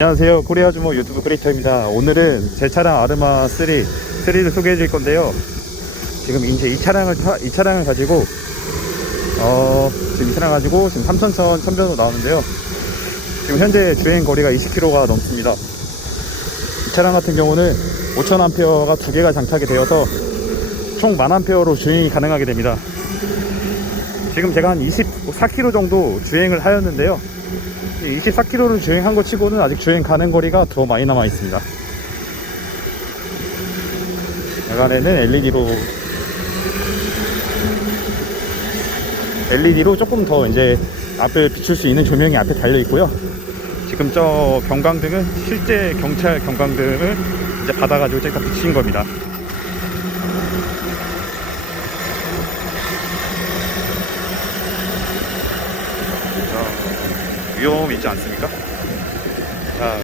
안녕하세요. 코리아 주모 유튜브 크리에이터입니다. 오늘은 제 차량 아르마 3 3를 소개해 드릴 건데요. 지금 이제 이 차량을 타, 이 차량을 가지고 어 지금 이 차량 가지고 지금 3천천 천변으로 나오는데요. 지금 현재 주행 거리가 20km가 넘습니다. 이 차량 같은 경우는 5000A가 두 개가 장착이 되어서 총 1000A로 주행이 가능하게 됩니다. 지금 제가 한 24km 정도 주행을 하였는데요 24km를 주행한 것 치고는 아직 주행 가는 거리가 더 많이 남아 있습니다. 야간에는 LED로 LED로 조금 더 이제 앞을 비출 수 있는 조명이 앞에 달려 있고요. 지금 저 경광등은 실제 경찰 경광등을 이제 받아가지고 제가 비친 겁니다. 위험이 있지 않습니까?